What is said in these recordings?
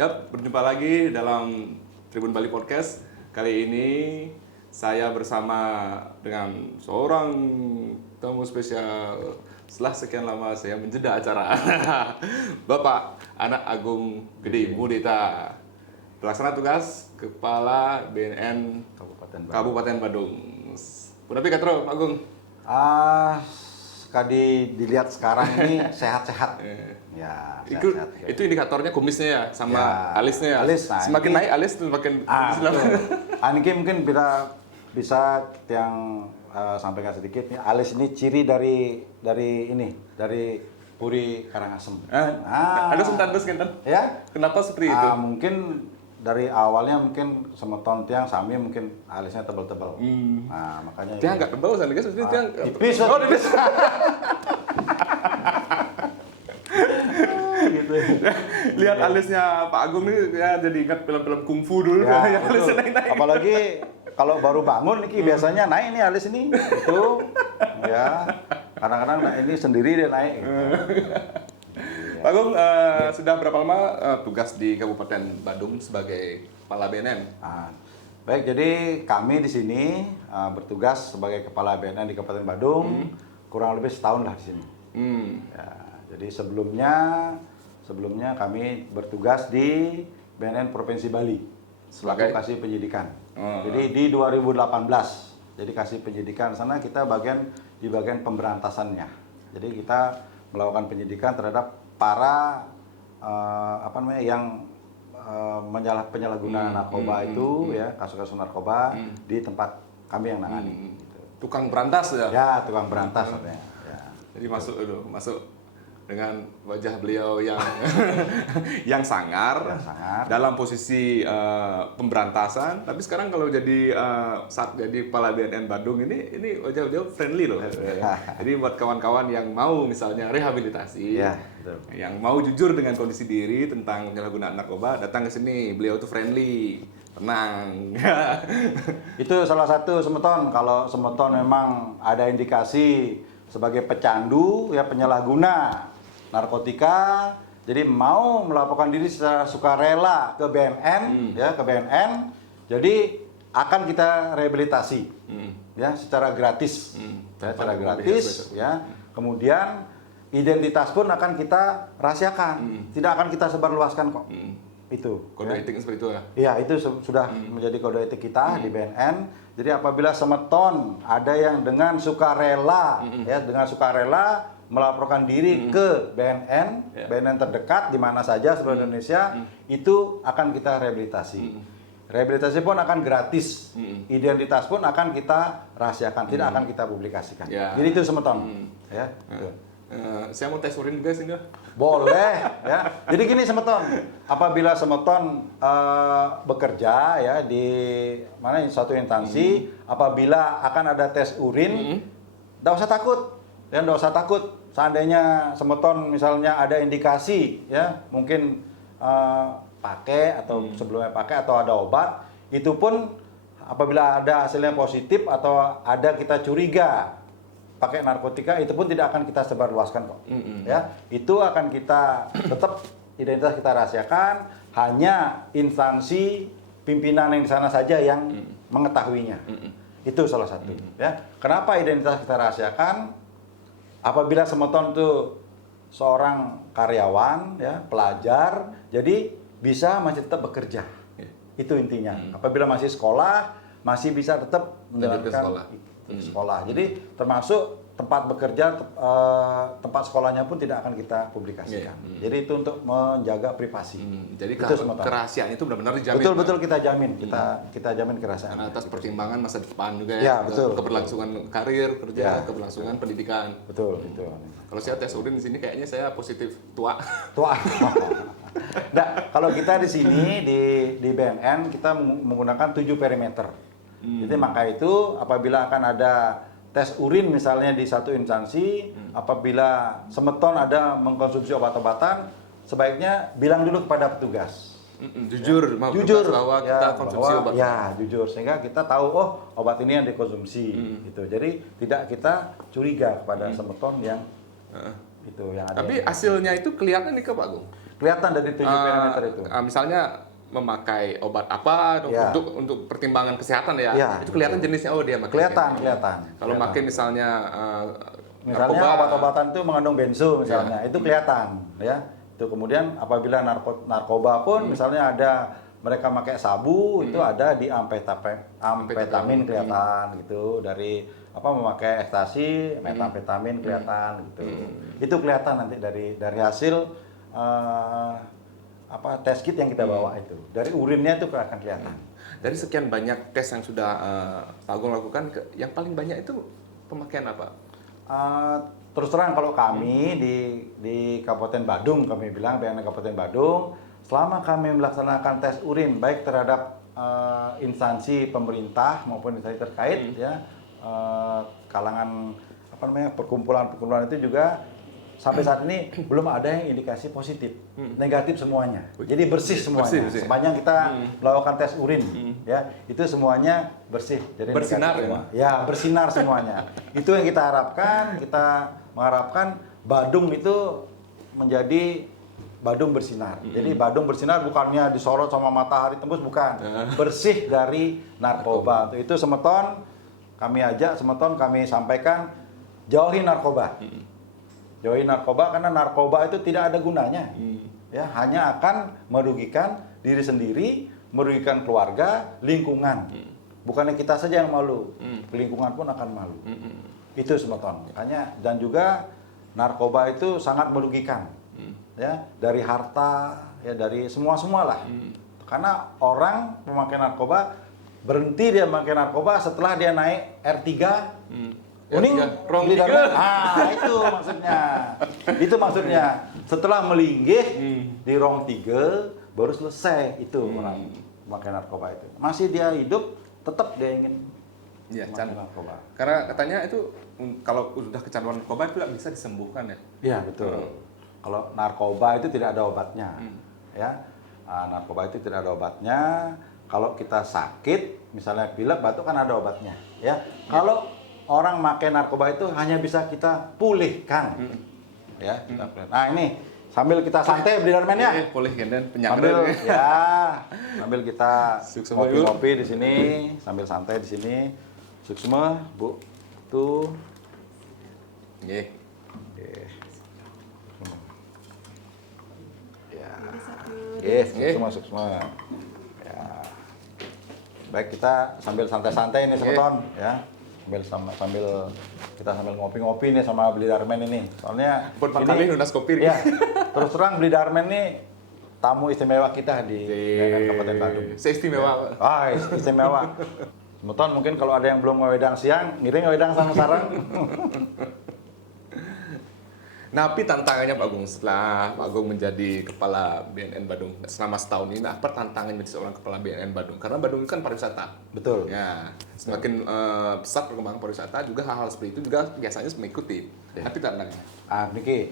Yap, berjumpa lagi dalam Tribun Bali Podcast. Kali ini saya bersama dengan seorang tamu spesial. Setelah sekian lama saya menjeda acara. Bapak Anak Agung Gede Mudita, pelaksana tugas Kepala BNN Kabupaten Badung. Punapi katro, Pak Agung? Kadi dilihat sekarang ini sehat-sehat. Ya, sehat-sehat. Itu indikatornya kumisnya ya, sama Ya, alisnya ya. alis, nah, semakin ini- naik alis semakin Betul. Ini mungkin bisa yang sampaikan sedikit nih, alis ini ciri dari Puri Karangasem. Ada sentan terus kan? Ya. Kenapa seperti itu? Mungkin dari awalnya mungkin semeton tiang sami mungkin alisnya tebal-tebal. Nah, makanya Dia nggak tebal, kan? Sebenarnya dia tipis. Oh, tipis. Gitu. Lihat alisnya Pak Agung nih ya jadi ingat film-film kungfu dulu. Ya, Yang alisnya betul. naik-naik. Apalagi kalau baru bangun nih biasanya naik nih alis ini. Itu ya. Kadang-kadang ini sendiri dia naik gitu. Pak Agung sudah berapa lama tugas di Kabupaten Badung sebagai Kepala BNN? Baik, jadi kami di sini bertugas sebagai Kepala BNN di Kabupaten Badung kurang lebih setahun lah di sini. Ya, jadi sebelumnya kami bertugas di BNN Provinsi Bali selaku Sebagai? Kasih Penyidikan. Jadi di 2018, jadi Kasih Penyidikan sana kita di bagian pemberantasannya. Jadi kita melakukan penyidikan terhadap para yang penyalahgunaan narkoba itu ya, kasus-kasus narkoba di tempat kami yang nangani. Gitu. Tukang berantas ya? Ya, tukang berantas katanya. Ya. Jadi masuk dengan wajah beliau yang yang sangar, dalam posisi pemberantasan. Tapi sekarang kalau saat jadi Kepala BNN Badung ini wajah beliau friendly loh. Jadi buat kawan-kawan yang mau misalnya rehabilitasi, Ya, betul. yang mau jujur dengan kondisi diri tentang penyalahgunaan narkoba, datang ke sini. Beliau tuh friendly, tenang. Itu salah satu semeton. Kalau semeton memang ada indikasi sebagai pecandu, ya penyalahguna narkotika, jadi mau melaporkan diri secara sukarela ke BNN, ya ke BNN, jadi akan kita rehabilitasi, ya secara gratis, ya, secara gratis, ya. Kemudian identitas pun akan kita rahasiakan, tidak akan kita sebarluaskan kok. Itu Kode etik seperti itu ya? iya, itu sudah menjadi kode etik kita di BNN. Jadi apabila semeton ada yang dengan sukarela, ya dengan sukarela melaporkan diri ke BNN, BNN terdekat di mana saja seluruh Indonesia, itu akan kita rehabilitasi. Rehabilitasi pun akan gratis, identitas pun akan kita rahasiakan, tidak akan kita publikasikan. Ya. Jadi itu semeton, ya. Gitu. Saya mau tes urin juga sih, Boleh, ya. Jadi gini semeton, apabila semeton bekerja ya di suatu instansi, apabila akan ada tes urin, nggak usah takut, ya nggak usah takut. Seandainya semeton misalnya ada indikasi, ya mungkin pakai atau sebelumnya pakai atau ada obat, itu pun apabila ada hasilnya positif atau ada kita curiga pakai narkotika, itu pun tidak akan kita sebarluaskan kok. Ya, itu akan kita tetap identitas kita rahasiakan, hanya instansi pimpinan yang di sana saja yang mengetahuinya. Itu salah satu. Ya, kenapa identitas kita rahasiakan? Apabila semeton itu seorang karyawan, ya pelajar, jadi bisa masih tetap bekerja. Itu intinya. Apabila masih sekolah, masih bisa tetap menjalankan sekolah. Jadi termasuk tempat bekerja, tempat sekolahnya pun tidak akan kita publikasikan. Jadi itu untuk menjaga privasi. Jadi itu kerahasiaan itu benar-benar dijamin. Betul kita jamin, kita jamin kerahasiaan. Karena atas pertimbangan masa depan juga Ya, betul. Keberlangsungan karir kerja, Ya. keberlangsungan pendidikan. Betul, itu. Kalau saya tes urin di sini kayaknya saya positif tua. Tua. Nah, kalau kita di sini di BNN kita menggunakan 7 perimeter. Jadi maka itu apabila akan ada tes urin misalnya di satu instansi, apabila semeton ada mengkonsumsi obat-obatan, sebaiknya bilang dulu kepada petugas. Jujur, Ya. Jujur bahwa kita konsumsi obat. Ya, jujur sehingga kita tahu obat ini yang dikonsumsi gitu. Jadi tidak kita curiga kepada semeton yang itu yang ada. Tapi hasilnya itu kelihatan nih Pak Agung. kelihatan dari 7 parameter itu. Misalnya memakai obat apa Ya. untuk pertimbangan kesehatan ya, Ya, itu kelihatan jenisnya dia pakai. Kelihatan. Kalau Kelihatan. pakai misalnya Misalnya narkoba, obat-obatan itu mengandung benzo misalnya, itu kelihatan ya. Itu kemudian apabila narkoba pun misalnya ada mereka pakai sabu itu ada di amfetamin kelihatan gitu, dari memakai ekstasi, metamfetamin kelihatan gitu. Itu kelihatan nanti dari hasil tes kit yang kita bawa itu. Dari urinnya itu akan kelihatan. dari sekian banyak tes yang sudah Pak Agung lakukan, yang paling banyak itu pemakaian apa? Terus terang kalau kami di Kabupaten Badung, kami bilang BNN Kabupaten Badung, selama kami melaksanakan tes urin baik terhadap instansi pemerintah maupun instansi terkait ya, kalangan perkumpulan itu juga sampai saat ini belum ada yang indikasi positif, negatif semuanya. Jadi bersih semuanya. Bersih. Sepanjang kita melakukan tes urin, ya itu semuanya bersih. Jadi Bersinar negatif semua. Ya bersinar semuanya. Itu yang kita harapkan. Kita mengharapkan Badung itu menjadi Badung bersinar. Jadi Badung bersinar bukannya disorot sama matahari tembus, bukan. Bersih dari narkoba. Untuk itu Semeton kami ajak, Semeton kami sampaikan jauhi narkoba. Jauhi narkoba karena narkoba itu tidak ada gunanya. Ya, hanya akan merugikan diri sendiri, merugikan keluarga, lingkungan. Bukannya kita saja yang malu, lingkungan pun akan malu. Itu Semeton. Makanya dan juga narkoba itu sangat merugikan. Ya, dari harta, ya dari semua lah. Karena orang memakai narkoba berhenti dia memakai narkoba setelah dia naik R3. Kuning, Rong beli 3. Darman. Itu maksudnya. Setelah melinggih di Rong 3 baru selesai itu orang memakai narkoba itu. Masih dia hidup, tetap dia ingin memakai narkoba. Karena katanya itu kalau udah kecanduan narkoba itu nggak bisa disembuhkan ya. Iya betul. Kalau narkoba itu tidak ada obatnya, ya. Narkoba itu tidak ada obatnya. Kalau kita sakit, misalnya pilek, batuk kan ada obatnya, ya. Kalau orang pakai narkoba itu hanya bisa kita pulihkan, ya. Nah ini sambil kita santai beli Darman ya. Pulihkan dan Sambil penyakit. sambil kita Suksema ngopi-ngopi di sini, sambil santai di sini. Suksema, Bu. Tuh. Nggih. Suksema, Suksema. Ya. Baik, kita sambil santai-santai ini Semeton, ya. Sambil kita sambil ngopi-ngopi nih sama Beli Darman ini. Soalnya Pun kali nunas kopi. ya, terus terang Beli Darman ini tamu istimewa kita di Kabupaten Badung. Seistimewa. Istimewa. Semeton mungkin kalau ada yang belum ngewedang siang, ngiring ngewedang sama sarang. Tapi tantangannya Pak Agung setelah Pak Agung menjadi kepala BNN Badung selama setahun ini, apa tantangan menjadi seorang kepala BNN Badung? Karena Badung kan pariwisata. Betul. Ya, semakin pesat perkembangan pariwisata juga hal-hal seperti itu juga biasanya mengikuti. Tapi tantangannya. Niki,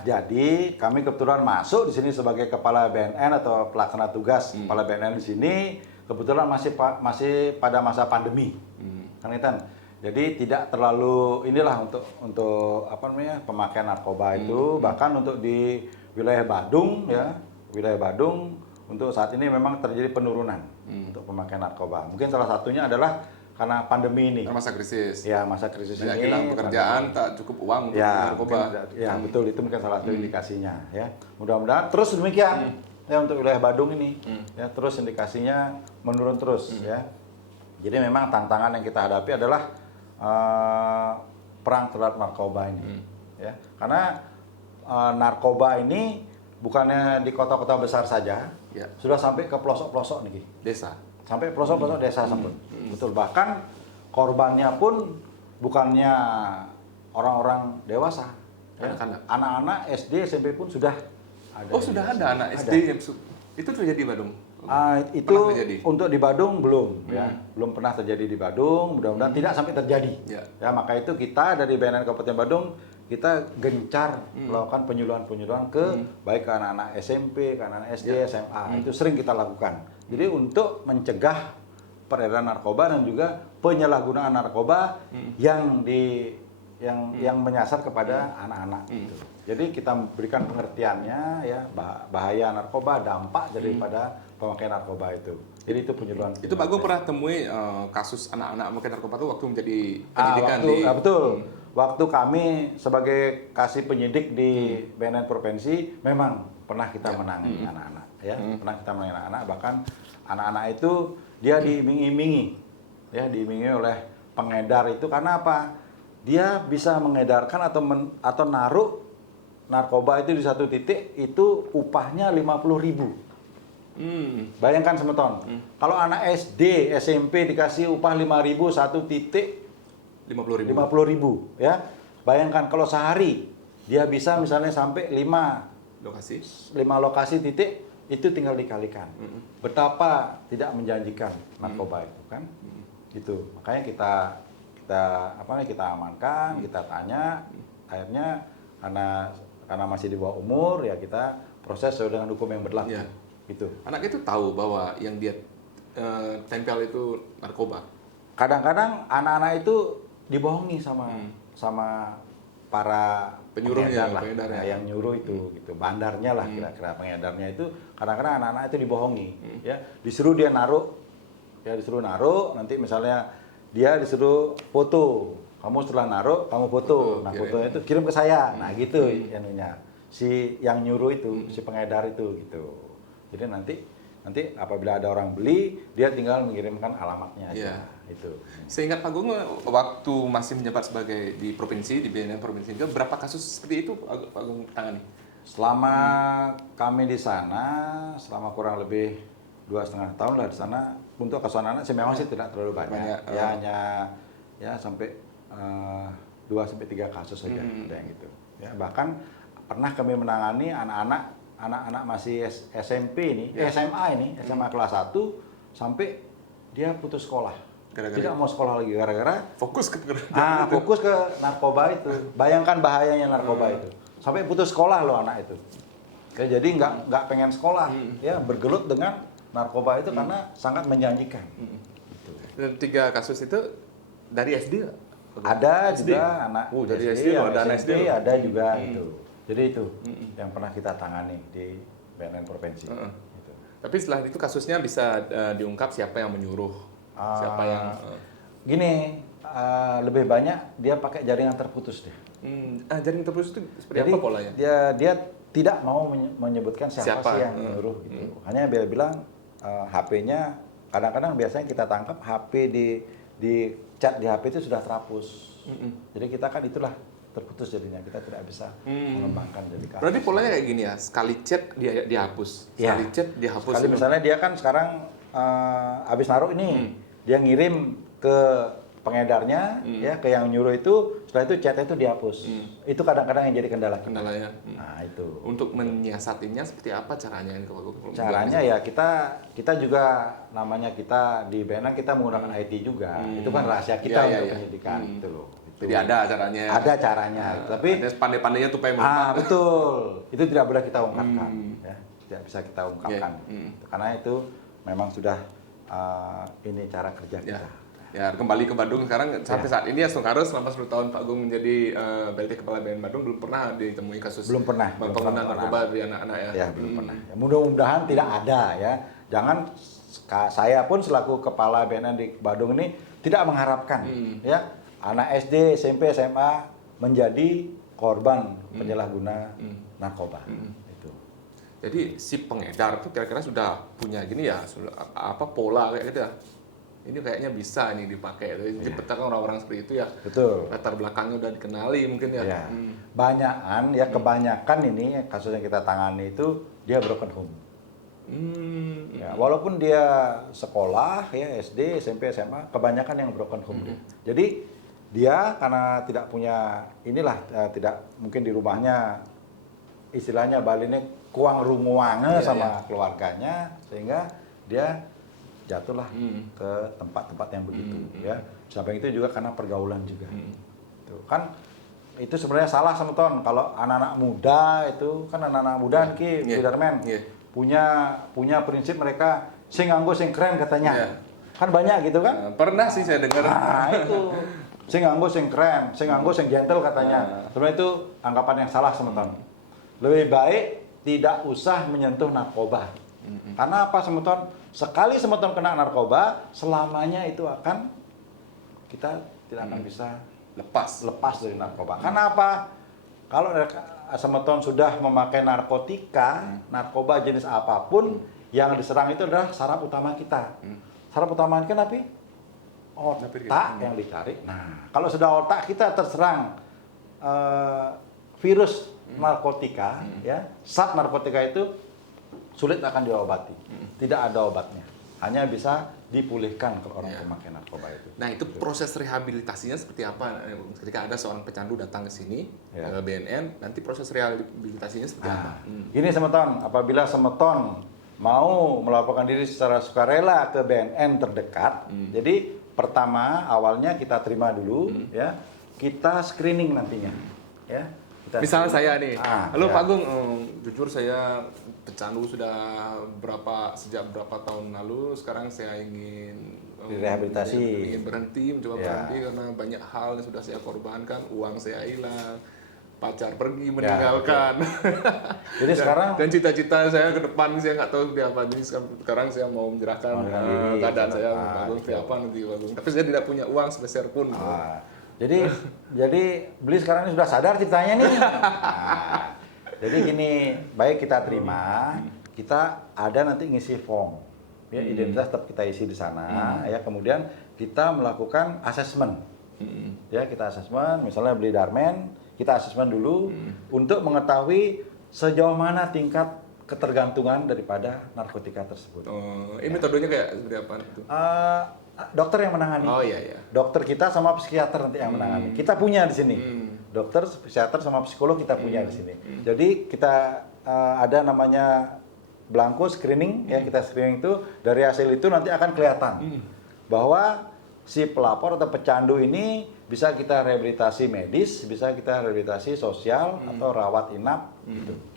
jadi kami kebetulan masuk di sini sebagai kepala BNN atau pelaksana tugas kepala BNN di sini kebetulan masih pada masa pandemi. Kan Intan? Jadi tidak terlalu inilah untuk pemakaian narkoba itu, bahkan untuk di wilayah Badung ya, wilayah Badung untuk saat ini memang terjadi penurunan untuk pemakaian narkoba. Mungkin salah satunya adalah karena pandemi ini. Masa krisis. Ya, masa krisis Banyak ini. kehilangan pekerjaan, tak cukup uang untuk narkoba. Betul, itu mungkin salah satu indikasinya ya. Mudah-mudahan terus demikian ya untuk wilayah Badung ini. Ya, terus indikasinya menurun terus ya. Jadi memang tantangan yang kita hadapi adalah perang terhadap narkoba ini, ya. Karena narkoba ini bukannya di kota-kota besar saja, sudah sampai ke pelosok-pelosok nih, Desa. sampai pelosok-pelosok desa sampai. Betul, bahkan korbannya pun bukannya orang-orang dewasa, anak-anak SD, SMP pun sudah ada. Oh, sudah ada anak SD yang itu terjadi di Badung. Itu untuk di Badung belum, ya, belum pernah terjadi di Badung. Mudah-mudahan tidak sampai terjadi. Ya, maka itu kita dari BNN Kabupaten Badung kita gencar melakukan penyuluhan-penyuluhan ke baik ke anak-anak SMP, ke anak-anak SD, SMA. Itu sering kita lakukan. Jadi untuk mencegah peredaran narkoba dan juga penyalahgunaan narkoba yang yang menyasar kepada anak-anak gitu. Jadi kita berikan pengertiannya ya bahaya narkoba, dampak daripada pemakaian narkoba itu. Jadi itu penyuluhan. Itu Pak Agung pernah temui kasus anak-anak memakai narkoba itu waktu menjadi penyidikan betul. Waktu kami sebagai kasih penyidik di BNN provinsi memang pernah kita menangani anak-anak ya, pernah kita menangani anak-anak, bahkan anak-anak itu dia diiming-imingi ya, diiming-imingi oleh pengedar itu karena apa? Dia bisa mengedarkan atau naruh narkoba itu di satu titik itu upahnya 50.000. Bayangkan semeton. Kalau anak SD, SMP dikasih upah 5.000 satu titik 50.000 ya. Bayangkan kalau sehari dia bisa misalnya sampai 5 lokasi titik itu tinggal dikalikan. Betapa tidak menjanjikan narkoba itu kan? Gitu. Makanya kita amankan, kita tanya, akhirnya karena masih di bawah umur ya kita proses sesuai dengan hukum yang berlaku. Ya. Gitu. Anak itu tahu bahwa yang dia tempel itu narkoba. Kadang-kadang anak-anak itu dibohongi sama para penyuruhnya, pengedarnya yang nyuruh itu gitu. Bandarnya lah kira-kira pengedarnya itu kadang-kadang anak-anak itu dibohongi ya. Disuruh naruh, nanti misalnya dia disuruh foto. Kamu setelah naruh, kamu foto. Nah, fotonya itu kirim ke saya. Nah, gitu anunya. Si yang nyuruh itu, si pengedar itu gitu. Jadi nanti apabila ada orang beli, dia tinggal mengirimkan alamatnya aja. Itu. Seingat Pak Agung waktu masih menjabat sebagai di provinsi, di BNN provinsi itu berapa kasus seperti itu Pak Agung tangani? Selama kami di sana, selama kurang lebih 2,5 tahun lah di sana, untuk kasus anak-anak sih memang sih tidak terlalu banyak. Ya hanya ya sampai 2-3 kasus saja ada yang gitu. Ya, bahkan pernah kami menangani anak-anak masih SMP ini, SMA kelas 1 sampai dia putus sekolah. Tidak mau sekolah lagi gara-gara fokus ke pekerjaan fokus ke narkoba itu. Bayangkan bahayanya narkoba itu. Sampai putus sekolah loh anak itu. Ya, jadi nggak pengen sekolah, ya bergelut dengan narkoba itu karena sangat menjanjikan. Gitu. Dan 3 kasus itu dari SD? Ada SD? juga anak dari SD, ada SMP, ada juga itu. Jadi itu yang pernah kita tangani di BNN provinsi. Gitu. Tapi setelah itu kasusnya bisa diungkap siapa yang menyuruh, siapa yang gini, lebih banyak dia pakai jaringan terputus deh. Jaringan terputus itu seperti Jadi, apa polanya? Dia tidak mau menyebutkan siapa sih yang menyuruh gitu. Hanya dia bilang HP-nya kadang-kadang biasanya kita tangkap HP di chat di HP itu sudah terhapus. Jadi kita kan itulah terputus jadinya, kita tidak bisa mengembangkan jadi kasus. Berarti polanya kayak gini ya, sekali chat dia dihapus, sekali chat dihapus. Sekali misalnya dia kan sekarang habis naruh ini, dia ngirim ke pengedarnya, ya ke yang nyuruh itu, setelah itu chatnya itu dihapus. Itu kadang-kadang yang jadi kendala kita. Kendalanya. Nah itu. Untuk menyiasatinya seperti apa caranya? Caranya ya kita juga namanya kita di BNN kita menggunakan IT juga. Itu kan rahasia kita untuk penyidikan gitu loh. Jadi ada caranya. Ada caranya. Tapi ada pandai-pandainya tuh pengen betul. Itu tidak boleh kita ungkapkan. Ya, tidak bisa kita ungkapkan. Karena itu memang sudah ini cara kerja kita. Ya, kembali ke Bandung sekarang sampai saat ini ya Sungkaru selama 10 tahun Pak Agung menjadi BLT Kepala BNN Bandung belum pernah ditemui kasus penggunaan narkoba dari anak-anak ya. Ya, belum pernah. Ya, mudah-mudahan tidak ada ya. Jangan saya pun selaku Kepala BNN di Bandung ini tidak mengharapkan ya anak SD, SMP, SMA menjadi korban penyalahguna narkoba. Itu. Jadi si pengedar tuh kira-kira sudah punya gini ya, pola kayak gitu ya. Ini kayaknya bisa nih dipakai. Jadi dipetakan orang-orang seperti itu ya. Betul. Latar belakangnya udah dikenali mungkin ya. Banyakan ya kebanyakan ini kasus yang kita tangani itu dia broken home. Ya, walaupun dia sekolah ya SD, SMP, SMA, kebanyakan yang broken home. Jadi dia karena tidak punya tidak mungkin di rumahnya istilahnya Baline kuang runguange sama keluarganya sehingga dia jatuhlah ke tempat-tempat yang begitu ya. Sampai itu juga karena pergaulan juga. Tuh kan itu sebenarnya salah semeton kalau anak-anak muda itu kan anak-anak muda ki Spiderman punya prinsip mereka sing nganggo sing keren katanya. Kan banyak gitu kan? Pernah sih saya dengar. Nah, itu Sing nganggo sing keren, sing nganggo sing gentle katanya. Sebenarnya itu anggapan yang salah semeton. Lebih baik tidak usah menyentuh narkoba. Karena apa semeton? Sekali semeton kena narkoba, selamanya itu akan kita tidak akan bisa lepas dari narkoba. Karena apa? Kalau semeton sudah memakai narkotika, narkoba jenis apapun, yang diserang itu adalah saraf utama kita. Saraf utama kita apa? Otak yang dicari. Nah, kalau sudah otak kita terserang virus narkotika, ya, zat narkotika itu sulit akan diobati. Tidak ada obatnya. Hanya bisa dipulihkan kalau orang pemakai narkoba itu. Nah, itu proses rehabilitasinya seperti apa? Ketika ada seorang pecandu datang ke sini, ke BNN, nanti proses rehabilitasinya seperti apa? Gini semeton, apabila semeton mau melaporkan diri secara sukarela ke BNN terdekat, jadi pertama awalnya kita terima dulu, ya, kita screening nantinya, ya. Misalnya saya nih, halo ya. Pak Agung, jujur saya pecandu sudah sejak berapa tahun lalu, sekarang saya ingin direhabilitasi, ingin berhenti, mencoba berhenti karena banyak hal yang sudah saya korbankan, uang saya hilang, pacar pergi meninggalkan. Jadi sekarang dan cita-cita saya ke depan saya nggak tahu seperti apa. Jadi sekarang saya mau menyerahkan keadaan saya Pak Agung seperti apa nanti Pak Agung. Tapi saya tidak punya uang sepeser pun. Jadi beli sekarang ini sudah sadar ceritanya nih. Jadi gini, baik kita terima, kita ada nanti ngisi form, ya, identitas tetap kita isi di sana, ya, kemudian kita melakukan asesmen, ya, kita asesmen, misalnya beli Darmen, kita asesmen dulu untuk mengetahui sejauh mana tingkat ketergantungan daripada narkotika tersebut. Ini metodenya kayak seperti apa? Dokter yang menangani. Oh iya. Dokter kita sama psikiater nanti yang menangani. Kita punya di sini. Dokter, psikiater sama psikolog kita punya di sini. Jadi kita ada namanya blanko screening, ya, kita screening itu dari hasil itu nanti akan kelihatan bahwa si pelapor atau pecandu ini bisa kita rehabilitasi medis, bisa kita rehabilitasi sosial atau rawat inap,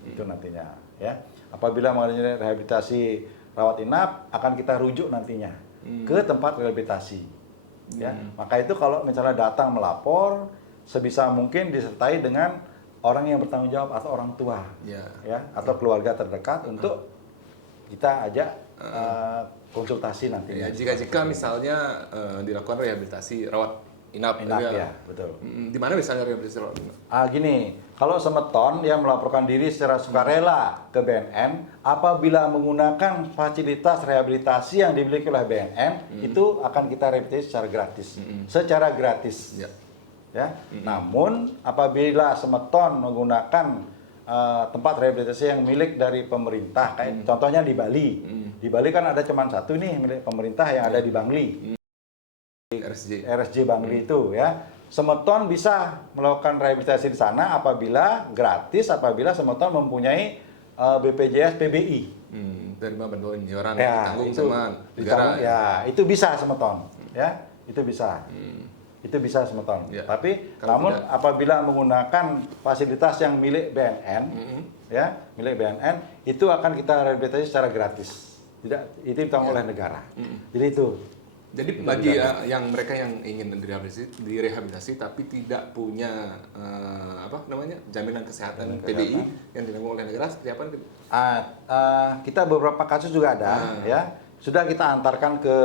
itu nantinya, ya. Apabila mengenai rehabilitasi rawat inap akan kita rujuk nantinya ke tempat rehabilitasi, ya. Maka itu kalau misalnya datang melapor, sebisa mungkin disertai dengan orang yang bertanggung jawab atau orang tua, ya, atau keluarga terdekat untuk kita ajak konsultasi nanti. Ya, jika misalnya dilakukan rehabilitasi rawat inap, ya, betul. Di mana misalnya rehabilitasi rawat inap? Gini, kalau semeton yang melaporkan diri secara sukarela ke BNN, apabila menggunakan fasilitas rehabilitasi yang dimiliki oleh BNN, itu akan kita rehabilitasi secara gratis, ya. Namun apabila semeton menggunakan tempat rehabilitasi yang milik dari pemerintah, kayak contohnya di Bali, di Bali kan ada cuma satu nih milik pemerintah yang ada di Bangli. RSJ Bangli itu, ya. Semeton bisa melakukan rehabilitasi di sana apabila gratis, apabila semeton mempunyai BPJS PBI. Dari mana bantuan iuran Ya, ditanggung itu, sama negara. ya, itu bisa semeton, ya. Itu bisa. Itu bisa semeton. Ya. Tapi Kalau namun tidak, apabila menggunakan fasilitas yang milik BNN, ya, milik BNN, itu akan kita rehabilitasi secara gratis. Tidak, itu ditanggung oleh negara. Jadi itu. Jadi bagi mereka yang ingin direhabilitasi tapi tidak punya jaminan kesehatan PBI yang ditanggung oleh negara, seperti apa? Kita beberapa kasus juga ada, ya. Sudah kita antarkan ke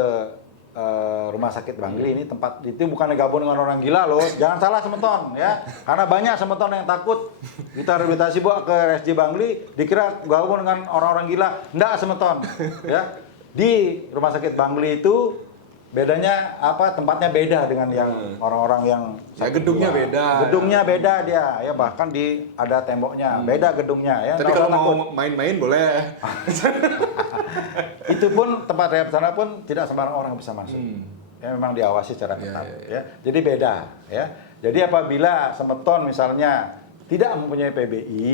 rumah sakit Bangli. Ini tempat itu bukan gabung dengan orang gila loh. Jangan salah semeton, ya. Karena banyak semeton yang takut kita rehabilitasi bawa ke RSJ Bangli dikira gabung dengan orang-orang gila. Enggak semeton, ya. Di rumah sakit Bangli itu bedanya apa? Tempatnya beda dengan yang orang-orang yang gedungnya beda. Gedungnya beda dia, ya, bahkan ada temboknya, beda gedungnya, ya. Tapi kalau mau main-main boleh. Itu pun tempat rehab sana pun tidak sembarang orang bisa masuk. Ya, memang diawasi secara ketat, ya. Jadi beda, ya. Jadi apabila semeton misalnya tidak mempunyai PBI,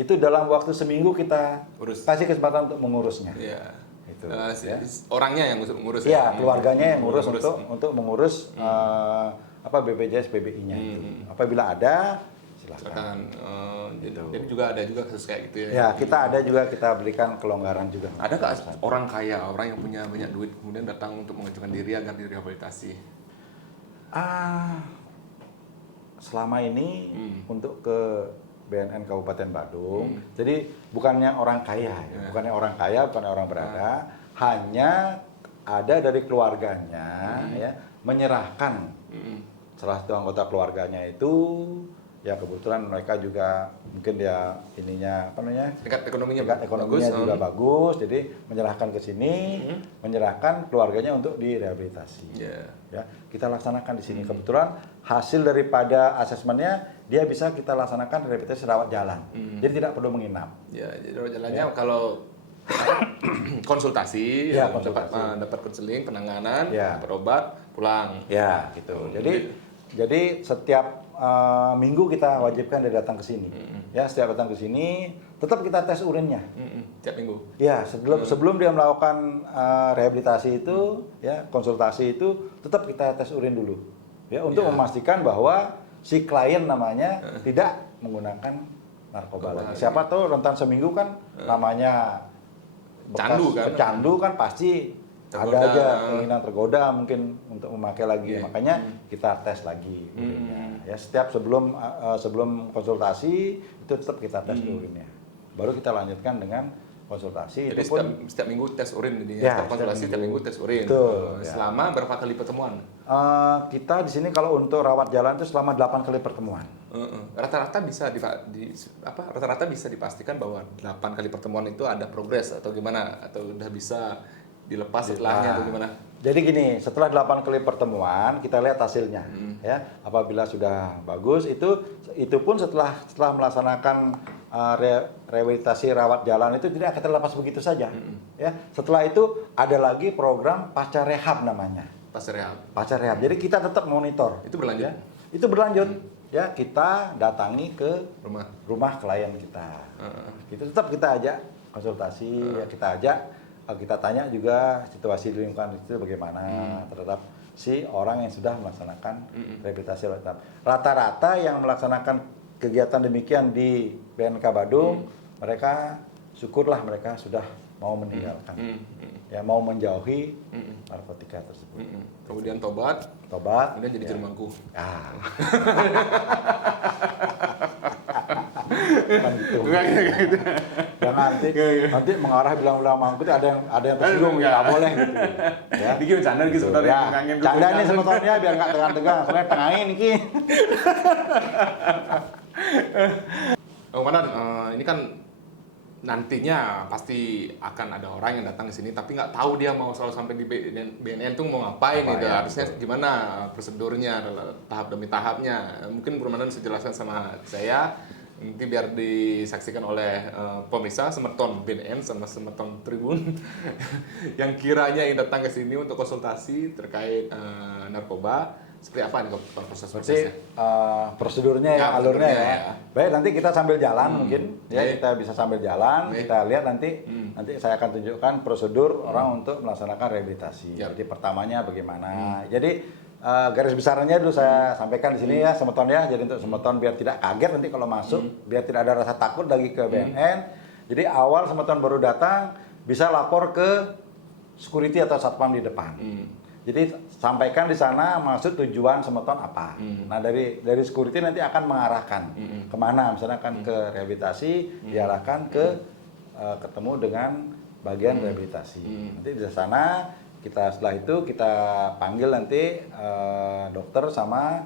itu dalam waktu seminggu kita kasih kesempatan untuk mengurusnya. Itu, ya. Orangnya yang ngurus, ya, keluarganya yang ngurus untuk mengurus BPJS PBI-nya itu. Apabila ada, silakan. Jadi juga ada kasus kayak gitu, ya. Ya, kita berikan kelonggaran juga. Ada nggak orang kaya, orang yang punya banyak duit kemudian datang untuk mengajukan diri agar direhabilitasi? Selama ini untuk ke BNN Kabupaten Badung, jadi bukannya orang kaya, bukannya orang berada, hanya ada dari keluarganya ya menyerahkan salah satu anggota keluarganya itu, ya kebetulan mereka juga mungkin dia ininya apa namanya tingkat ekonominya juga bagus, jadi menyerahkan ke sini, menyerahkan keluarganya untuk direhabilitasi. Ya, kita laksanakan di sini. Kebetulan hasil daripada asesmennya dia bisa kita laksanakan rehabilitasi rawat jalan, jadi tidak perlu menginap. Ya, jadi rawat jalannya kalau konsultasi, dapat konseling, penanganan, dapat obat, pulang. Ya, gitu. Jadi setiap minggu kita wajibkan dia datang ke sini. Ya, setiap datang ke sini tetap kita tes urinnya. Tiap minggu. Ya, sebelum dia melakukan rehabilitasi itu, ya konsultasi itu tetap kita tes urin dulu. Ya, untuk memastikan bahwa si klien namanya tidak menggunakan narkoba lagi. Siapa tahu rentan seminggu kan namanya candu kan pasti tergoda. Ada aja keinginan tergoda mungkin untuk memakai lagi. Makanya kita tes lagi urinnya. Ya, setiap sebelum konsultasi itu tetap kita tes urinnya. Baru kita lanjutkan dengan konsultasi. Jadi setiap minggu tes urin ini ya. Setiap konsultasi setiap minggu tes urin. Betul, selama berapa kali pertemuan? Kita di sini kalau untuk rawat jalan itu selama 8 kali pertemuan. Rata-rata bisa rata-rata bisa dipastikan bahwa 8 kali pertemuan itu ada progres atau gimana, atau udah bisa dilepas setelahnya atau gimana? Jadi gini, setelah 8 kali pertemuan kita lihat hasilnya, ya. Apabila sudah bagus itu pun setelah melaksanakan rehabilitasi rawat jalan itu tidak akan terlepas begitu saja, ya. Setelah itu ada lagi program pasca rehab namanya. Pasca rehab. Jadi kita tetap monitor. Itu berlanjut. Ya. Itu berlanjut. Ya, kita datangi ke rumah klien kita. Itu tetap kita ajak konsultasi, ya kita ajak. Kita tanya juga situasi di lingkungan itu bagaimana terhadap si orang yang sudah melaksanakan rehabilitasi rehab. Rata-rata yang melaksanakan kegiatan demikian di BNK Badung, mereka syukurlah mereka sudah mau meninggalkan, ya mau menjauhi narkotika tersebut. Kemudian tobat, kemudian jadi jermangku. Kan gitu. Gitu. Jangan nanti mengarah bilang mangkut ada yang tersinggung nggak boleh gitu. Ya. Bikin bercanda gitu sebenarnya. Canda nih sebetulnya biar nggak tegang-tegang. Soalnya tengahin nih. Komandan, ini kan nantinya pasti akan ada orang yang datang ke sini tapi nggak tahu dia mau selalu sampai di BNN tuh mau ngapain gitu. Harusnya gimana prosedurnya, tahap demi tahapnya. Mungkin Komandan bisa jelaskan sama saya. Nanti biar disaksikan oleh pemirsa Semeton BNN sama Semeton Tribun yang kiranya yang datang ke sini untuk konsultasi terkait narkoba, seperti apa nih proses-prosesnya? Prosedurnya ya, alurnya ya. Baik, nanti kita sambil jalan mungkin ya, kita bisa sambil jalan, kita lihat nanti saya akan tunjukkan prosedur orang untuk melaksanakan rehabilitasi. Jadi pertamanya bagaimana. Jadi garis besarnya dulu saya sampaikan di sini ya, Semeton ya. Jadi untuk Semeton biar tidak kaget nanti kalau masuk, biar tidak ada rasa takut lagi ke BNN. Jadi awal Semeton baru datang bisa lapor ke security atau satpam di depan. Jadi sampaikan di sana maksud tujuan Semeton apa. Nah dari security nanti akan mengarahkan kemana, misalnya akan ke rehabilitasi, diarahkan ke ketemu dengan bagian rehabilitasi. Nanti di sana setelah itu kita panggil nanti dokter sama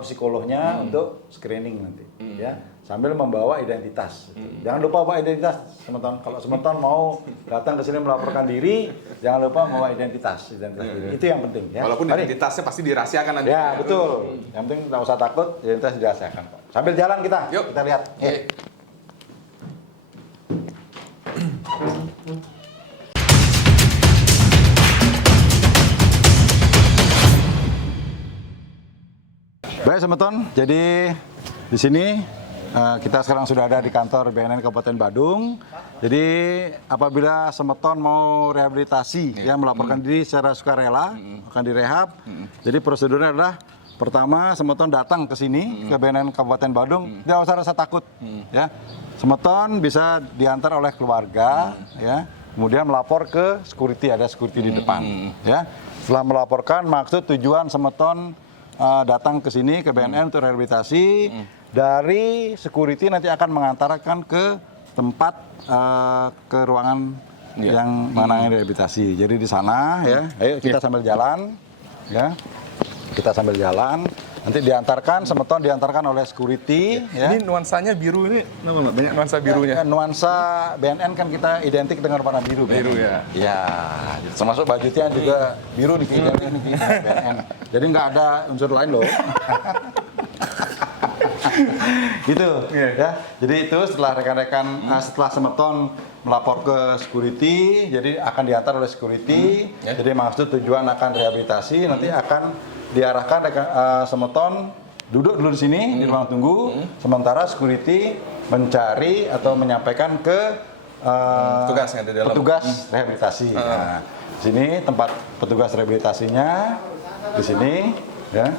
psikolognya untuk screening nanti, ya sambil membawa identitas. Jangan lupa bawa identitas, Semeton. Kalau Semeton mau datang ke sini melaporkan diri, jangan lupa membawa identitas diri. Itu yang penting. Ya. Walaupun identitasnya pasti dirahasiakan nanti. Ya betul. Yang penting nggak usah takut, identitas dirahasiakan. Sambil jalan kita lihat. Baik Semeton, jadi di sini kita sekarang sudah ada di kantor BNN Kabupaten Badung. Jadi apabila Semeton mau rehabilitasi, ya melaporkan diri secara sukarela, akan direhab. Jadi prosedurnya adalah pertama Semeton datang ke sini ke BNN Kabupaten Badung, tidak usah rasa takut, ya. Semeton bisa diantar oleh keluarga, ya. kemudian melapor ke security, ada security di depan. Ya, setelah melaporkan, maksud tujuan Semeton datang ke sini ke BNN untuk rehabilitasi. Dari security nanti akan mengantarkan ke tempat ke ruangan yang menangani rehabilitasi. Jadi di sana ya, ayo kita sambil jalan, ya, kita sambil jalan. Nanti diantarkan, Semeton diantarkan oleh security. Ya. Ini nuansanya biru ini, banyak nuansa birunya. Nuansa BNN kan kita identik dengan warna biru. Biru ya. Ya, termasuk bajunya juga biru di BNN. Jadi nggak ada unsur lain loh. Gitu ya. Jadi itu setelah rekan-rekan setelah Semeton melapor ke security, jadi akan diantar oleh security. Jadi maksud tujuan akan rehabilitasi, nanti akan diarahkan Semeton duduk dulu di sini di ruang tunggu, sementara security mencari atau menyampaikan ke Petugas yang ada di dalam. petugas rehabilitasi. Nah, di sini tempat petugas rehabilitasinya di sini ya.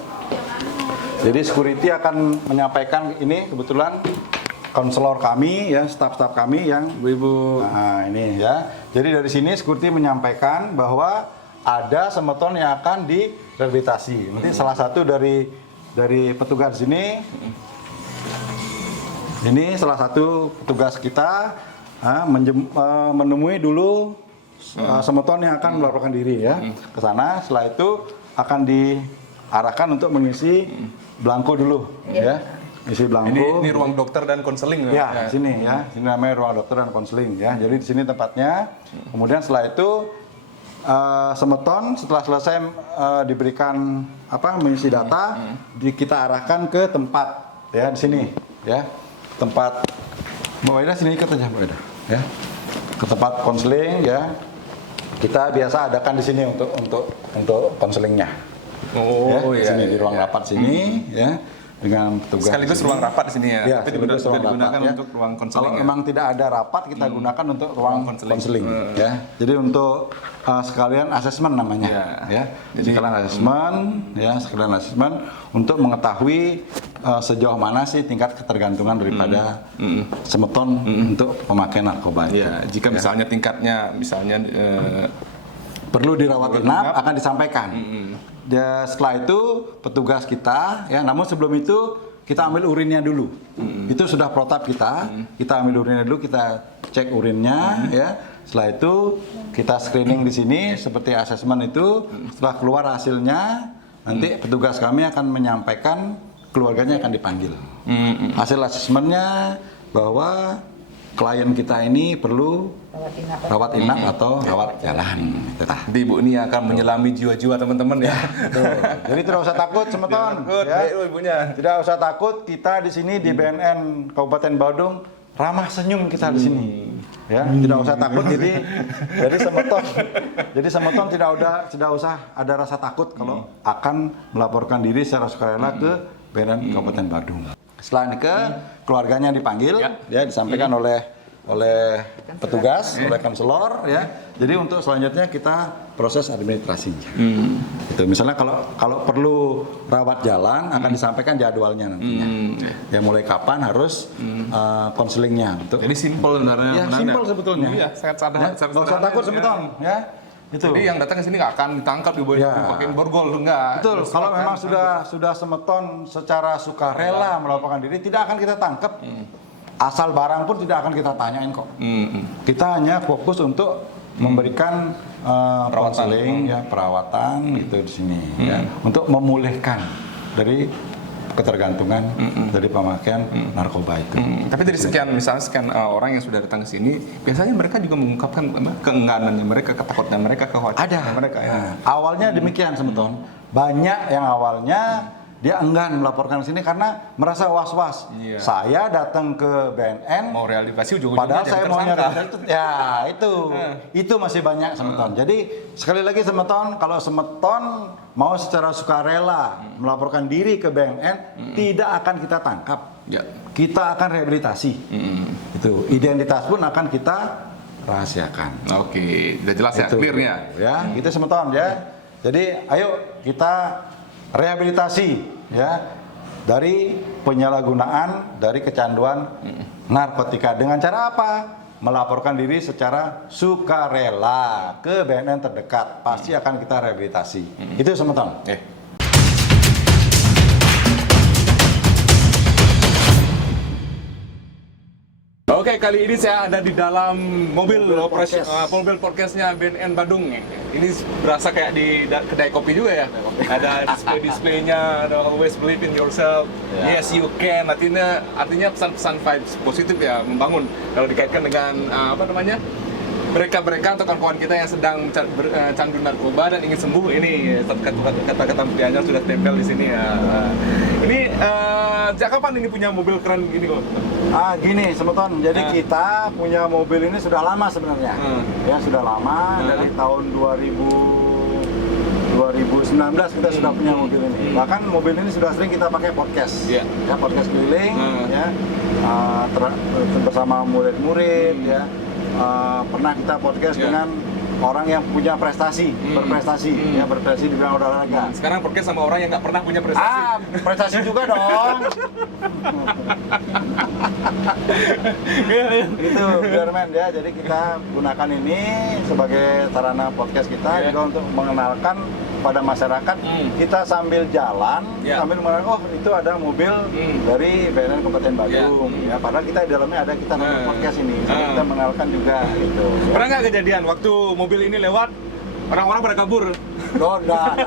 Jadi security akan menyampaikan, ini kebetulan konselor kami ya, staf-staf kami yang Ibu. nah ini ya. Jadi dari sini security menyampaikan bahwa ada Semeton yang akan direhabilitasi. Nanti salah satu dari petugas sini, ini salah satu petugas kita menemui dulu Semeton yang akan melaporkan diri ya ke sana. Setelah itu akan diarahkan untuk mengisi belangko dulu ya. Isi belangko. Ini ruang dokter dan konseling Ya, di sini ya. Ini namanya ruang dokter dan konseling ya. Jadi di sini tempatnya. Kemudian setelah itu Semeton setelah selesai diberikan mengisi data, kita arahkan ke tempat ya di sini ya. Tempat Mbak Waida sini ikut aja Mbak Waida ya. Ke tempat konseling ya. Kita biasa adakan di sini untuk konselingnya. Oh ya, di sini di ruang rapat sini ya. Dengan petugas. Sekaligus ruang rapat di sini ya. Ya, Tapi sekaligus ruang digunakan rapat, ya. untuk ruang konseling. Kalau ya? memang tidak ada rapat, kita gunakan untuk ruang konseling. Ya. Jadi untuk sekalian asesmen namanya. Ya. Jadi sekalian asesmen untuk mengetahui sejauh mana sih tingkat ketergantungan daripada Semeton untuk pemakaian narkoba. Ya, jika misalnya tingkatnya perlu dirawat inap akan disampaikan. Setelah itu petugas kita ya, namun sebelum itu kita ambil urinnya dulu. Itu sudah protap kita ambil urinnya dulu, kita cek urinnya ya. Setelah itu kita screening di sini seperti asesmen itu. Setelah keluar hasilnya, nanti petugas kami akan menyampaikan, keluarganya akan dipanggil. Hasil asesmennya bahwa klien kita ini perlu rawat inap atau rawat jalan. Nanti Ibu ini akan menyelami jiwa-jiwa teman-teman ya. Jadi tidak usah takut Semeton. Ibunya. Tidak usah takut, kita di sini di BNN Kabupaten Badung ramah senyum kita di sini. Ya, tidak usah takut. Jadi Semeton tidak usah ada rasa takut kalau akan melaporkan diri secara sukarela ke BNN Kabupaten Badung. Setelah ini keluarganya dipanggil, ya disampaikan oleh petugas, oleh konselor, ya. Jadi untuk selanjutnya kita proses administrasinya. Itu misalnya kalau perlu rawat jalan akan disampaikan jadwalnya nantinya. Ya mulai kapan harus konselingnya. Jadi simpel sebenarnya. Ya simpel sebetulnya. Iya, sangat sederhana. Nggak usah takut Semeton, ya. Itu. Jadi yang datang ke sini nggak akan ditangkap pakai borgol, enggak. Betul. Kalau memang sudah Semeton secara sukarela melaporkan diri, tidak akan kita tangkap. Asal barang pun tidak akan kita tanyain kok. Kita hanya fokus untuk memberikan counseling, perawatan gitu di sini, ya, untuk memulihkan dari ketergantungan dari pemakaian narkoba itu. Tapi dari sekian orang yang sudah datang ke sini, biasanya mereka juga mengungkapkan keengganannya mereka, ketakutan mereka, kekhawatiran mereka. Ya. Awalnya demikian Semeton. Banyak yang awalnya dia enggan melaporkan ke sini karena merasa was-was. Iya. Saya datang ke BNN mau rehabilitasi ujung-ujungnya padahal saya mau nyari itu. Ya, itu masih banyak Semeton. Jadi sekali lagi Semeton, kalau Semeton mau secara sukarela melaporkan diri ke BNN, tidak akan kita tangkap. Ya. Kita akan rehabilitasi. Itu identitas pun akan kita rahasiakan. Oke, udah jelas ya, clear-nya. Ya, itu Semeton ya. Jadi ayo kita rehabilitasi ya dari penyalahgunaan, dari kecanduan narkotika. Dengan cara apa? melaporkan diri secara sukarela ke BNN terdekat. Pasti akan kita rehabilitasi. Itu Semeton. Oke, kali ini saya ada di dalam mobil podcast. podcastnya BNN Badung. Ini berasa kayak di kedai kopi juga ya. Ada display-displaynya, ada always believe in yourself, yes you can. Artinya pesan-pesan vibes positif ya, membangun. Kalau dikaitkan dengan mereka atau kawan-kawan kita yang sedang candu narkoba dan ingin sembuh, ini kata-kata mulianya sudah tempel di sini ya. Ini sejak kapan ini punya mobil keren gini kok? Gini Semeton, jadi kita punya mobil ini sudah lama sebenarnya. Ya sudah lama, dari tahun 2019 kita sudah punya mobil ini. Bahkan mobil ini sudah sering kita pakai podcast. Ya podcast keliling ya. Bersama murid-murid ya. Pernah kita podcast dengan orang yang punya prestasi, berprestasi di bidang olahraga. Sekarang podcast sama orang yang nggak pernah punya prestasi. Prestasi juga dong. Itu Biarman ya. Jadi kita gunakan ini sebagai sarana podcast kita juga untuk mengenalkan pada masyarakat. Kita sambil jalan, sambil mengenal, oh itu ada mobil dari BNN Kabupaten Badung. Ya, padahal kita di dalamnya ada kita nonton podcast ini. Jadi kita mengenalkan juga gitu. Pernah nggak kejadian waktu mobil ini lewat, orang-orang pada kabur? Enggak.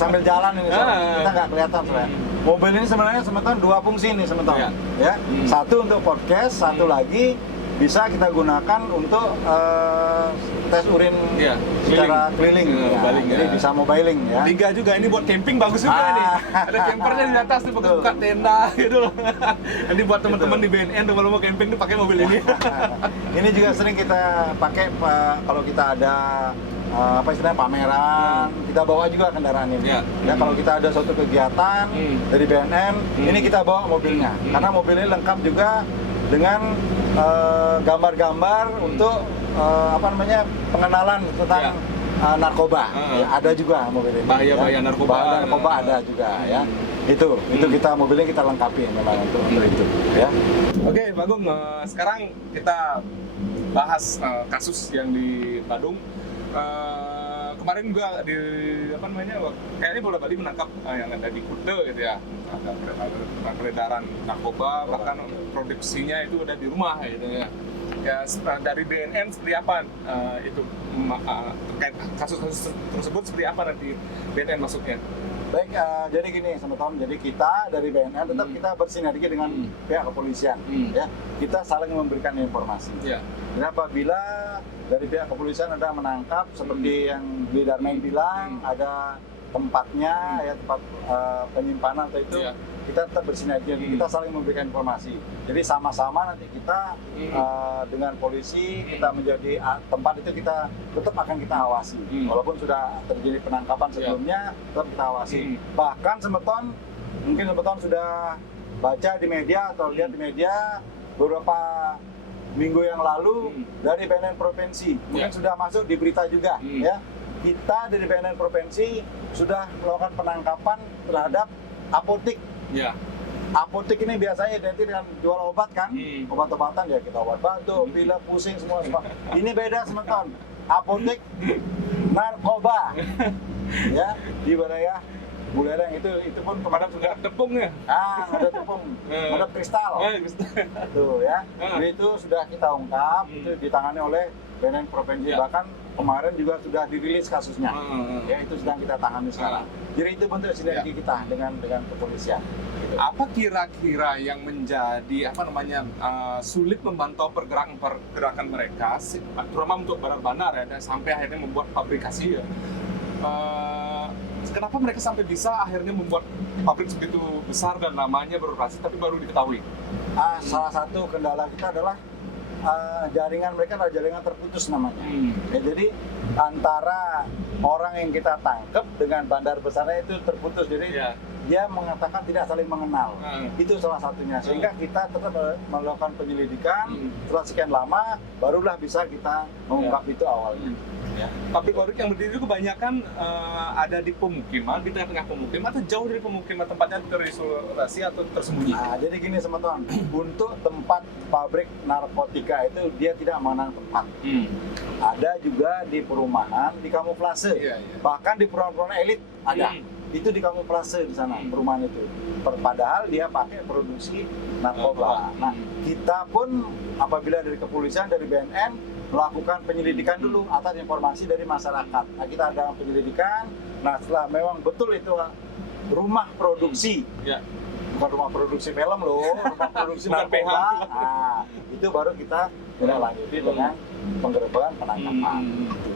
Sambil jalan ini, kita nggak kelihatan sebenarnya. Mobil ini sebenarnya Semeton dua fungsi nih Semeton. Ya. Satu untuk podcast, satu lagi bisa kita gunakan untuk tes urin secara keliling. Jadi bisa mobiling ya. 3 juga, ini buat camping bagus juga nih. Ada campernya di atas tuh, buka tenda gitu loh. Nanti buat teman-teman di BNN tuh kalau mau camping tuh pakai mobil ini. Ini juga sering kita pakai kalau kita ada pameran, kita bawa juga kendaraan ini. Ya kalau kita ada suatu kegiatan dari BNN, ini kita bawa mobilnya. Karena mobil ini lengkap juga dengan gambar-gambar untuk pengenalan tentang narkoba. Ada juga mobil ini. Bahaya narkoba. Narkoba ada juga ya. Itu kita mobilnya kita lengkapi memang untuk itu ya. Oke, Pak Agung, sekarang kita bahas kasus yang di Badung. Kemarin juga kayaknya Polda Bali menangkap yang ada di Kuta gitu ya, ada peredaran narkoba, bahkan produksinya itu ada di rumah gitu ya. Ya dari BNN seperti apa itu terkait kasus tersebut, seperti apa nanti BNN masuknya? Baik, jadi gini Semeton, jadi kita dari BNN tetap kita bersinergi dengan pihak kepolisian, ya. Kita saling memberikan informasi. Dan apabila dari pihak kepolisian ada menangkap seperti yang Bli Darmain bilang, ada tempatnya, ya tempat penyimpanan atau itu, kita tetap bersinergi, kita saling memberikan informasi. Jadi sama-sama nanti kita dengan polisi, kita menjadi tempat itu kita tetap akan kita awasi. Walaupun sudah terjadi penangkapan sebelumnya, tetap kita awasi. Bahkan mungkin Semeton sudah baca di media atau lihat di media beberapa minggu yang lalu dari BNN Provinsi, mungkin sudah masuk di berita juga, ya. Kita dari BNN Provinsi sudah melakukan penangkapan terhadap apotik. Apotik ini biasanya identik dengan jual obat kan, obat-obatan ya, kita obat batuk, pilek, pusing semua. Ini beda Semeton, apotik narkoba, ya di wilayah Buleleng itu pun kepada sudah tepung ya? Ada tepung, ada kristal. Tuh ya. Jadi itu sudah kita ungkap, itu ditangani oleh BNN Provinsi. Bahkan kemarin juga sudah dirilis kasusnya. Ya itu sedang kita tangani sekarang. Jadi itu bentuk sinergi kita dengan kepolisian. Gitu. Apa kira-kira yang menjadi sulit memantau pergerakan mereka, terutama untuk bandar-bandar ya, dan sampai akhirnya membuat fabrikasi ya? Kenapa mereka sampai bisa akhirnya membuat pabrik segitu besar dan namanya beroperasi tapi baru diketahui? Salah satu kendala kita adalah jaringan mereka adalah jaringan terputus namanya. Ya, jadi antara orang yang kita tangkap dengan bandar besarnya itu terputus. Jadi dia mengatakan tidak saling mengenal. Itu salah satunya. Sehingga kita tetap melakukan penyelidikan. Setelah sekian lama, barulah bisa kita mengungkap itu awalnya. Ya. Pabrik yang berdiri itu kebanyakan ada di pemukiman, di tengah-tengah pemukiman atau jauh dari pemukiman, tempatnya terisolasi atau tersembunyi? Nah, jadi gini teman-teman, untuk tempat pabrik narkotika itu dia tidak mengenal tempat. Ada juga di perumahan, di kamuflase, bahkan di perumahan-perumahan elit ada. Itu di kamuflase di sana, perumahan itu. Padahal dia pakai produksi narkoba. Nah, kita pun apabila dari kepolisian, dari BNN melakukan penyelidikan dulu atas informasi dari masyarakat. Nah, kita ada penyelidikan. Nah, setelah memang betul itu rumah produksi, bukan rumah produksi film loh, rumah produksi narkoba. Nah, itu baru kita lanjuti dengan penggerebekan, penangkapan.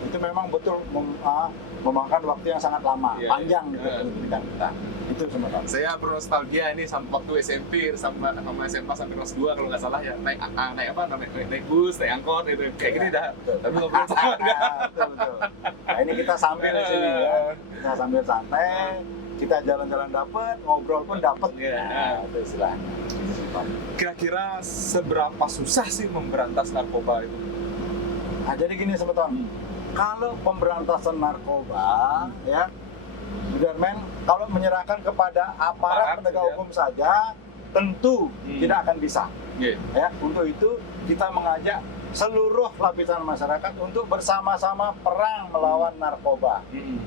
Itu memang betul memakan waktu yang sangat lama, panjang gitu penyelidikan kita. Itu sebenarnya. Saya bernostalgia ini sampai waktu SMP sama SMA sampai kelas 2 kalau nggak salah ya, naik bus, naik angkot gitu. Kayak gini dah. Tapi ngobrol sama betul. Nah, ini kita sambil di sini ya. Kita sambil santai, kita jalan-jalan dapet, ngobrol pun dapet. Nah, itu istilahnya. Kira-kira seberapa susah sih memberantas narkoba itu? Nah, jadi gini teman-teman. Kalau pemberantasan narkoba, ya, Sudarman, kalau menyerahkan kepada aparat penegak hukum saja, tentu tidak akan bisa. Ya, untuk itu kita mengajak seluruh lapisan masyarakat untuk bersama-sama perang melawan narkoba.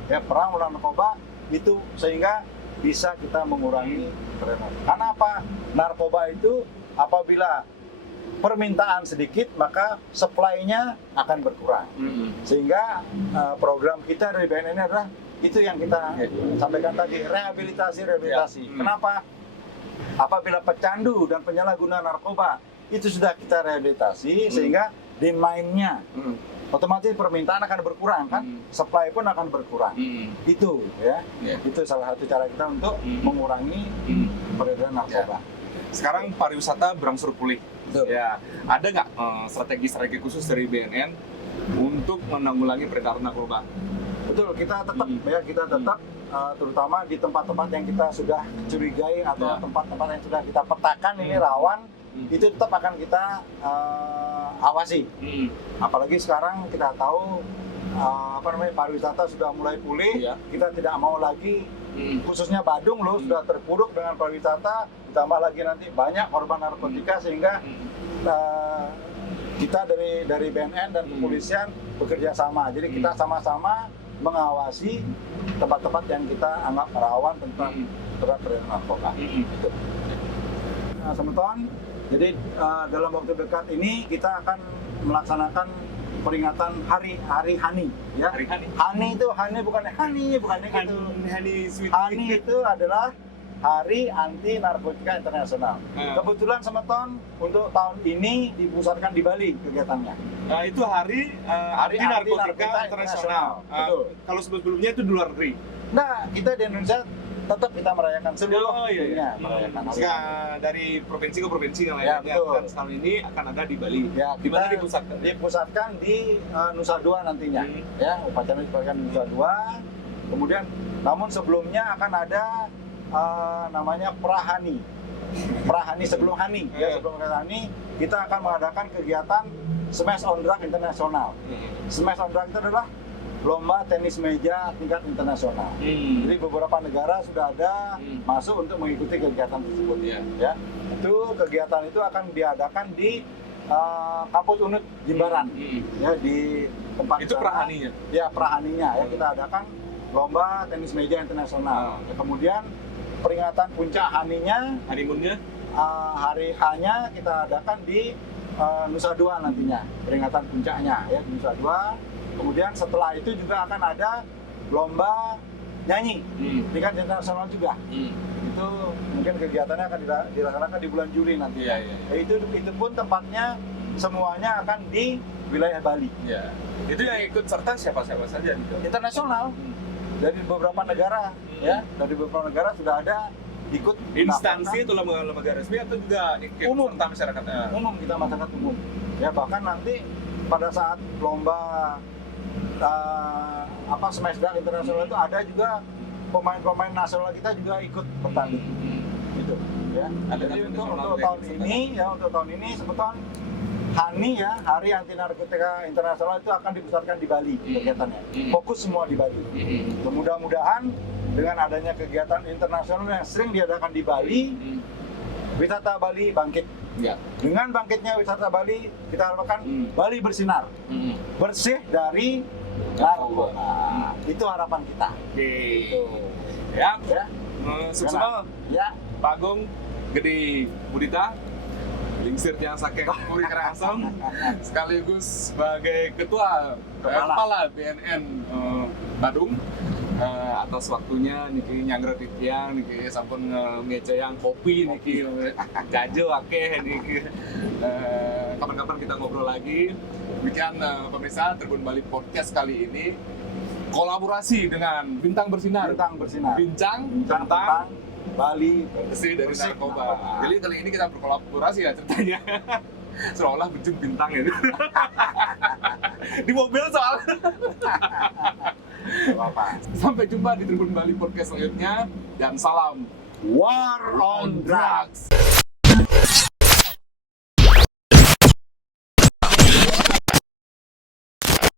Ya, perang melawan narkoba itu sehingga bisa kita mengurangi peredaran. Karena apa? Narkoba itu apabila permintaan sedikit, maka supply-nya akan berkurang. Sehingga program kita dari BNN ini adalah itu yang kita sampaikan tadi, rehabilitasi. Kenapa? Apabila pecandu dan penyalahguna narkoba itu sudah kita rehabilitasi, sehingga demand-nya otomatis permintaan akan berkurang kan, supply pun akan berkurang. Itu ya, itu salah satu cara kita untuk mengurangi peredaran narkoba. Sekarang pariwisata berangsur pulih. Ya, ada nggak strategi khusus dari BNN untuk menanggulangi peredaran narkoba? Betul, kita tetap terutama di tempat-tempat yang kita sudah curigai atau tempat-tempat yang sudah kita petakan ini rawan, itu tetap akan kita awasi. Apalagi sekarang kita tahu pariwisata sudah mulai pulih, kita tidak mau lagi khususnya Badung loh sudah terpuruk dengan pariwisata, ditambah lagi nanti banyak korban narkotika sehingga kita dari BNN dan kepolisian bekerja sama. Jadi kita sama-sama mengawasi tempat-tempat yang kita anggap rawan tentang peredaran narkoba. Nah, teman-teman, jadi dalam waktu dekat ini kita akan melaksanakan peringatan Hari Hani, ya. Hani itu bukan gitu. Hani itu adalah Hari Anti Narkotika Internasional. Kebetulan teman-teman untuk tahun ini dipusatkan di Bali kegiatannya. Nah, itu Hari Anti Narkotika Internasional. Kalau sebelumnya itu di luar negeri. Nah, kita di Indonesia tetap kita merayakan seluruh dunia. Dari provinsi ke provinsi ya, betul. Dan tahun ini akan ada di Bali. Ya, di mana dipusatkan? Dipusatkan di Nusa Dua nantinya. Ya, upacara dipusatkan di Nusa Dua. Kemudian, namun sebelumnya akan ada namanya Prahani sebelum Hani. Ya, sebelum Hani kita akan mengadakan kegiatan Smash on Drug Internasional. Smash on Drug itu adalah lomba tenis meja tingkat internasional. Jadi beberapa negara sudah ada masuk untuk mengikuti kegiatan tersebut. Ya, itu kegiatan itu akan diadakan di kampus Unut Jimbaran. Ya, di tempat itu Prahaninya. Ya, Prahaninya ya kita adakan lomba tenis meja internasional. Ya, kemudian peringatan puncak Haninya, honeymoonnya, hari H-nya kita adakan di Nusa Dua nantinya, peringatan puncaknya ya di Nusa Dua. Kemudian setelah itu juga akan ada lomba nyanyi tingkat internasional juga. Itu mungkin kegiatannya akan dilaksanakan di bulan Juli nanti. Itu pun tempatnya semuanya akan di wilayah Bali. Itu yang ikut serta siapa saja gitu? Internasional. Dari beberapa negara, ya, dari beberapa negara sudah ada ikut. Instansi atau lembaga resmi atau juga umum, serta masyarakatnya? Umum, kita masyarakat umum. Ya, bahkan nanti pada saat lomba Smash Drug Internasional itu ada juga pemain-pemain nasional kita juga ikut bertanding. Gitu, ya. Jadi untuk tahun ini sebetulnya HANI ya, Hari Anti Narkotika Internasional itu akan dipusatkan di Bali kegiatannya. Fokus semua di Bali. Mudah-mudahan dengan adanya kegiatan internasional yang sering diadakan di Bali, wisata Bali bangkit. Ya. Dengan bangkitnya wisata Bali, kita harapkan Bali bersinar, bersih dari narkoba. Itu harapan kita. Oke. Gitu. Ya. Ya. Sukses Ya. Pak Agung, Gede Budita, Lingsir yang saking Puri Kerangsem, sekaligus sebagai kepala BNN Badung. Atas waktunya niki nyangger tiang niki sampun ngeceyang kopi niki gajo akeh niki kapan-kapan kita ngobrol lagi. Demikian pemirsa Tribun Bali Podcast kali ini kolaborasi dengan Bintang Bersinar. Bincang tentang Bali bersih dari narkoba. Jadi kali ini kita berkolaborasi ya ceritanya. Seolah berjun bintang ya. Di mobil soalnya. Sampai jumpa di Tribun Bali Podcast selanjutnya dan salam War on Drugs.